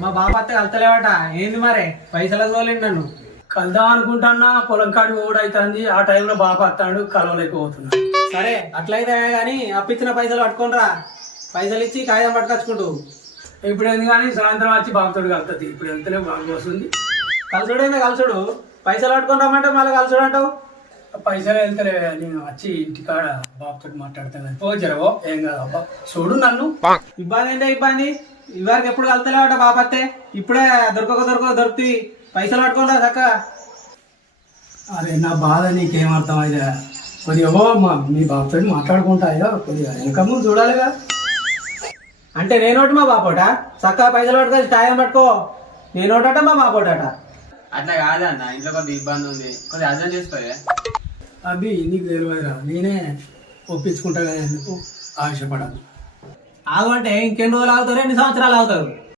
మా బాబు అత్త కలుతలేవట. ఏంది మరే పైసలు తోలేండి నన్ను. కలుద్దాం అనుకుంటున్నా, పొలం కాడి ఓడైతుంది. ఆ టైంలో బాబా వస్తాడు, కలవలేకపోతున్నాడు. సరే అట్లయితే గానీ అప్పిచ్చిన పైసలు పట్టుకోనరా. పైసలు ఇచ్చి కాగితం పట్టుకొచ్చుకుంటూ. ఇప్పుడు ఎందుకు కానీ సాయంత్రం వచ్చి బాబుతోడు కలుతుంది. ఇప్పుడు వెళ్తేనే బాగా వస్తుంది. కలుసుడైనా కలుసుడు. పైసలు పట్టుకొని రమ్మంటే మళ్ళీ కలుసుడు అంటావు. పైసలు వెళ్తలే, నేను వచ్చి ఇంటికాడ బాబుతో మాట్లాడతాను. పోజరవో ఏం కాదు అబ్బా, చూడు నన్ను. ఇబ్బంది అంటే ఇబ్బంది. ఇవారికి ఎప్పుడు కలుతలేవట బాపత్తే. ఇప్పుడే దొరుకుతుంది. పైసలు పట్టుకోనరా చక్క. అరే నా బాధ నీకేం అర్థమైందా? కొద్దిగా మీ బాబుతో మాట్లాడుకుంటాయో కొద్దిగా వెనక ముందు చూడాలిగా. అంటే నేనోటి మా బాపోట చక్క పైసలు పట్టుకొని కాగితం పట్టుకో. నేనోటట మా బాపోటట. అట్లా కాదన్న, ఇంట్లో కొద్దిగా ఇబ్బంది ఉంది, కొద్దిగా అర్థం చేసుకోలే. అవి నీకు తెలియదురా, నేనే ఒప్పించుకుంటా కదా, ఎందుకు ఆశపడాలి. ఆగు అంటే ఇంకెన్ని రోజులు ఆగుతారు, ఎన్ని సంవత్సరాలు ఆగుతారు?